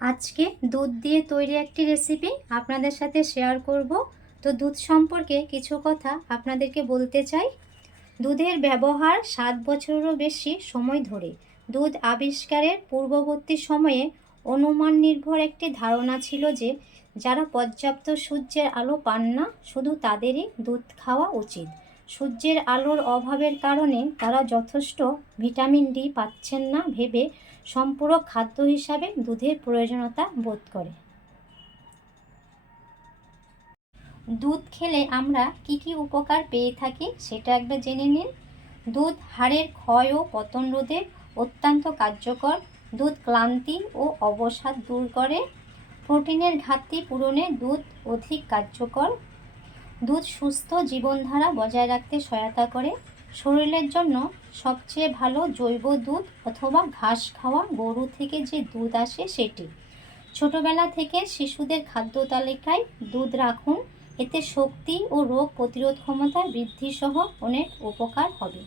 আজকে দুধ দিয়ে তৈরি একটি রেসিপি আপনাদের সাথে শেয়ার করব। তো দুধ সম্পর্কে কিছু কথা আপনাদেরকে বলতে চাই। দুধের ব্যবহার 7 বছরেরও বেশি সময় ধরে। দুধ আবিষ্কারের পূর্ববর্তী সময়ে অনুমান নির্ভর একটি ধারণা ছিল যে যারা পর্যাপ্ত সূর্যের আলো পান না শুধু তাদেরই দুধ খাওয়া উচিত। সূর্যের আলোর অভাবের কারণে তারা যথেষ্ট ভিটামিন ডি পাচ্ছেন না ভেবে সম্পূরক খাদ্য হিসাবে দুধের প্রয়োজনীয়তা বোধ করে। দুধ খেলে আমরা কি কি উপকার পেয়ে থাকি সেটা একবার জেনে নিন। দুধ হাড়ের ক্ষয় ও পতন রোধে অত্যন্ত কার্যকর। দুধ ক্লান্তি ও অবসাদ দূর করে। প্রোটিনের ঘাটতি পূরণে দুধ অধিক কার্যকর। দুধ সুস্থ জীবনধারা বজায় রাখতে সহায়তা করে। শরীরের জন্য সবচেয়ে ভালো জৈব দুধ অথবা ঘাস খাওয়া গরু থেকে যে দুধ আসে সেটি। ছোটবেলা থেকে শিশুদের খাদ্য তালিকায় দুধ রাখুন, এতে শক্তি ও রোগ প্রতিরোধ ক্ষমতা বৃদ্ধি সহ অনেক উপকার হবে।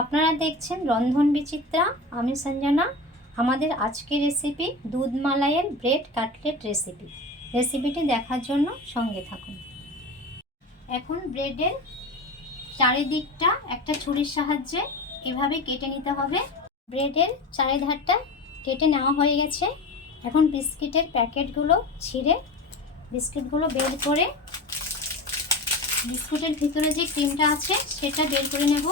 আপনারা দেখছেন রন্ধন বিচিত্রা, আমি সঞ্জনা। আমাদের আজকের রেসিপি দুধ মালাইয়ের ব্রেড কাটলেট রেসিপি। রেসিপিটি দেখার জন্য সঙ্গে থাকুন। এখন ব্রেডের চারিদিকটা একটা ছুরির সাহায্যে এভাবে কেটে নিতে হবে। ব্রেডের চারিধারটা কেটে নেওয়া হয়ে গেছে। এখন বিস্কিটের প্যাকেটগুলো ছিঁড়ে বিস্কিটগুলো বের করে বিস্কুটের ভিতরে যে ক্রিমটা আছে সেটা বের করে নেব।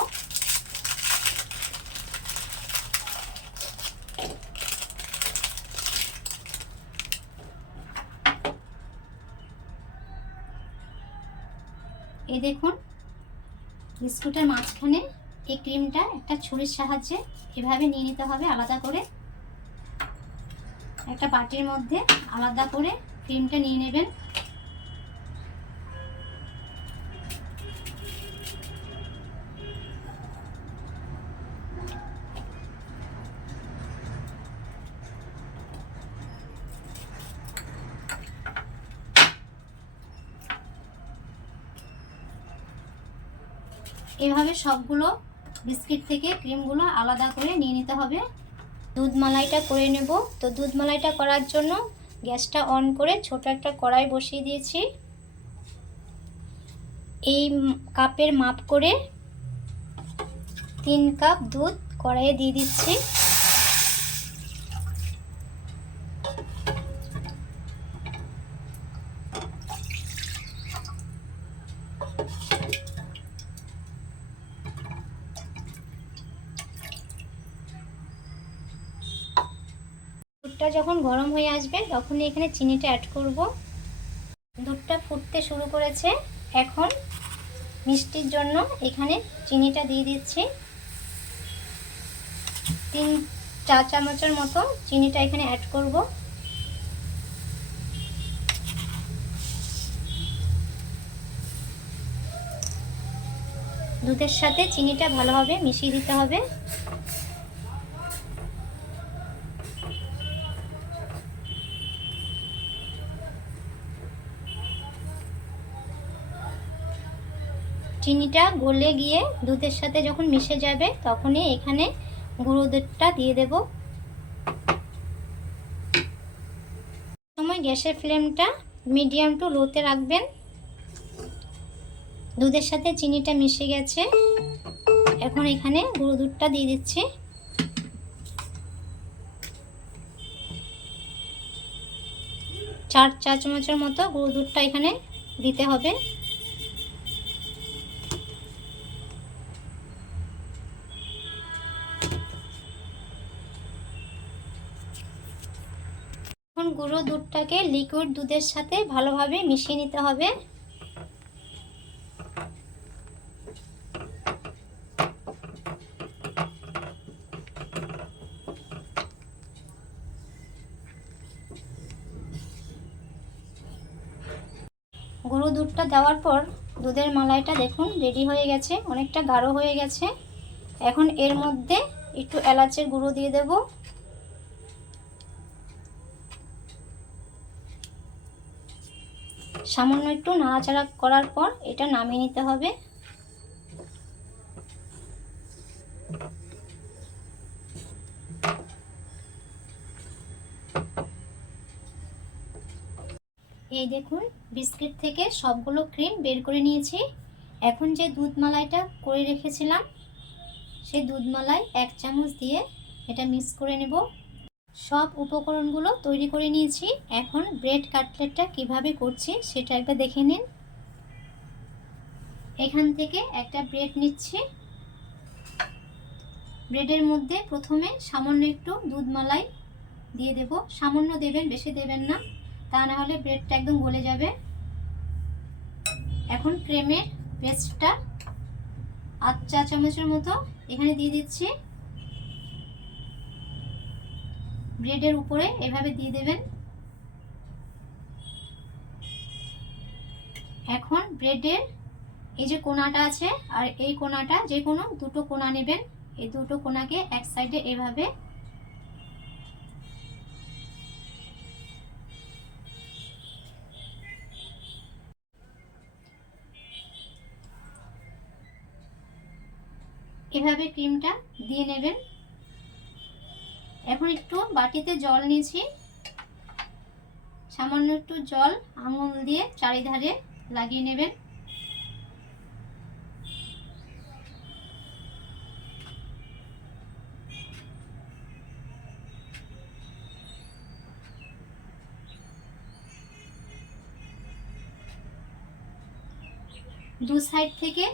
এই দেখুন, বিস্কুটের মাঝখানে এই ক্রিমটা একটা ছুরির সাহায্যে এভাবে নিয়ে নিতে হবে। আলাদা করে একটা বাটির মধ্যে আলাদা করে ক্রিমটা নিয়ে নেবেন। এভাবে সবগুলো বিস্কিট থেকে ক্রিমগুলো আলাদা করে নিয়ে নিতে হবে। দুধ মালাইটা করে নেব। তো দুধ মালাইটা করার জন্য গ্যাসটা অন করে ছোট একটা কড়াই বসিয়ে দিয়েছি। এই কাপের মাপ করে 3 কাপ দুধ কড়াইয়ে দিয়ে দিচ্ছি। দুধটা যখন গরম হয়ে আসবে তখনই এখানে চিনিটা অ্যাড করব। দুধটা ফুটতে শুরু করেছে। এখন মিষ্টির জন্য এখানে চিনিটা দিয়ে দিচ্ছি। 3 চা চামচের মতো চিনিটা এখানে অ্যাড করব। দুধের সাথে চিনিটা ভালোভাবে মিশিয়ে দিতে হবে। চিনিটা গলে গিয়ে দুধের সাথে যখন মিশে যাবে তখনই এখানে গুঁড়ো দুধটা দিয়ে দেব। সময় গ্যাসের ফ্লেমটা মিডিয়াম টু লোতে রাখবেন। দুধের সাথে চিনিটা মিশে গেছে। এখন এখানে গুঁড়ো দুধটা দিয়ে দিচ্ছি। চার চা চামচের মতো গুঁড়ো দুধটা এখানে দিতে হবে। এখন গুঁড়ো দুধটাকে লিকুইড দুধের সাথে ভালোভাবে মিশিয়ে নিতে হবে। গুঁড়ো দুধটা দেওয়ার পর দুধের মালাইটা দেখুন রেডি হয়ে গেছে, অনেকটা গাঢ় হয়ে গেছে। এখন এর মধ্যে একটু এলাচের গুঁড়ো দিয়ে দেব। সামান্য একটু নাড়াচাড়া করার পর এটা নামিয়ে নিতে হবে। এই দেখুন বিস্কিট থেকে সবগুলো ক্রিম বের করে নিয়েছি। এখন যে দুধ মালাইটা করে রেখেছিলাম সেই দুধ মালাই 1 চামচ দিয়ে এটা মিক্স করে নেব। সব উপকরণগুলো তৈরি করে নিয়েছি। এখন ব্রেড কাটলেটটা কিভাবে করছি সেটা একবার দেখে নিন। এখান থেকে একটা ব্রেড নিচ্ছি। ব্রেডের মধ্যে প্রথমে সামান্য একটু দুধ মালাই দিয়ে দেব। সামান্য দেবেন, বেশি দেবেন না, তা না হলে ব্রেডটা একদম গলে যাবে। এখন ক্রিমের পেস্টটা 8 চা চামচের মতো এখানে দিয়ে দিচ্ছি। ব্রেডের উপরে এভাবে দিয়ে দেবেন। এখন ব্রেডের এই যে কোণাটা আছে আর এই কোণাটা, যে কোনো দুটো কোণা নেবেন। এই দুটো কোণাকে এক সাইডে এভাবে ক্রিমটা দিয়ে নেবেন। এখন একটু বাটিতে জল নিয়েছি, সামান্য একটু জল আঙুল দিয়ে চারিধারে লাগিয়ে নেবেন। দু সাইড থেকে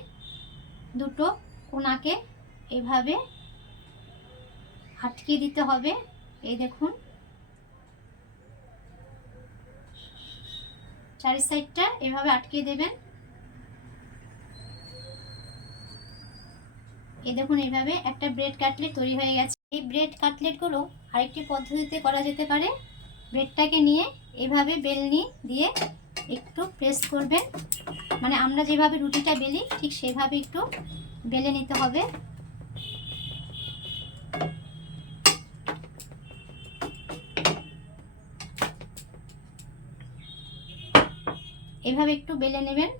দুটো কোণাকে এভাবে আটকে দিতে হবে। এই দেখুন চারি সাইডটা এভাবে আটকে দেবেন। এই দেখুন এইভাবে একটা ব্রেড কাটলেট তৈরি হয়ে গেছে। এই ব্রেড কাটলেটগুলো আরেকটি পদ্ধতিতে করা যেতে পারে। ব্রেডটাকে নিয়ে এভাবে বেলনি দিয়ে একটু প্রেস করবেন, মানে আমরা যেভাবে রুটিটা বেলি ঠিক সেভাবে একটু বেলে নিতে হবে। এভাবে একটু বেলে নেবেন।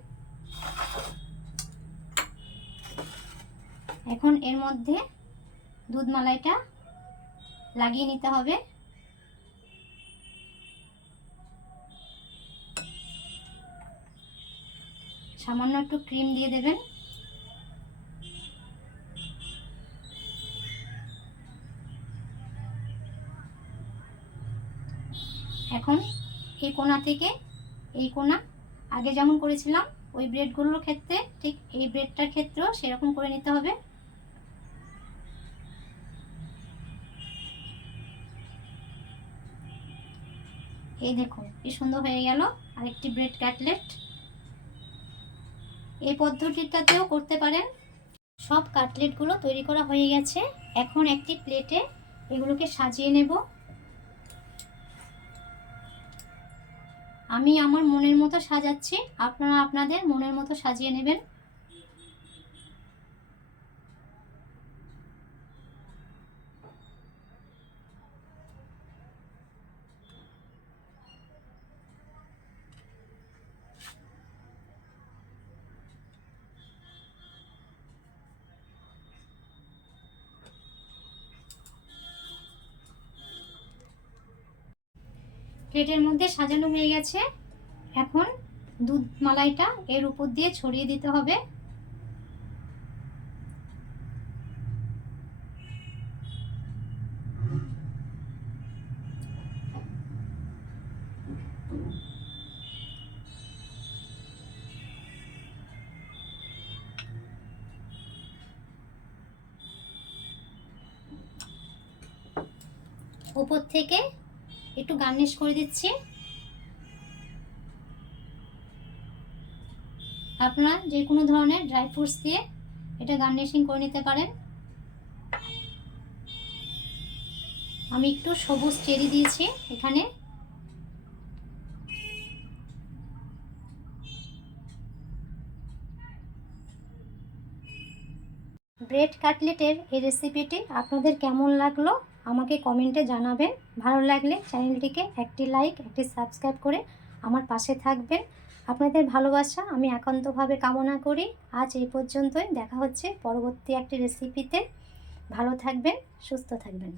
এখন এর মধ্যে দুধ মালাইটা লাগিয়ে নিতে হবে। সামান্য একটু ক্রিম দিয়ে দেবেন। এখন এই কোণা থেকে এই কোণা আগে যেমন করেছিলাম ওই ব্রেডগুলোর ক্ষেত্রে ঠিক এই ব্রেডটার ক্ষেত্রেও সেরকম করে নিতে হবে। এই দেখুন কি সুন্দর হয়ে গেল আরেকটি ব্রেড কাটলেট। এই পদ্ধতিটাতেও করতে পারেন। সব কাটলেটগুলো তৈরি করা হয়ে গেছে। এখন একটি প্লেটে এগুলোকে সাজিয়ে নেব। আমি আমার মনের মতো সাজাচ্ছি, আপনারা আপনাদের মনের মতো সাজিয়ে নেবেন। প্লেটের মধ্যে সাজানো হয়ে গেছে। এখন দুধ মালাইটা এর উপর দিয়ে ছড়িয়ে দিতে হবে। উপর থেকে একটু গার্নিশ করে দিচ্ছি। আপনারা যে কোনো ধরনের ড্রাই ফ্রুটস দিয়ে এটা গার্নিশিং করে নিতে পারেন। আমি একটু সবুজ চেরি দিয়েছি এখানে। ব্রেড কাটলেটের এই রেসিপিটি আপনাদের কেমন লাগলো আমাকে কমেন্টে জানাবেন। ভালো লাগলে চ্যানেলটিকে একটি লাইক, একটি সাবস্ক্রাইব করে আমার পাশে থাকবেন। আপনাদের ভালোবাসা আমি একান্তভাবে কামনা করি। আজ এই পর্যন্তই, দেখা হচ্ছে পরবর্তী একটি রেসিপিতে। ভালো থাকবেন, সুস্থ থাকবেন।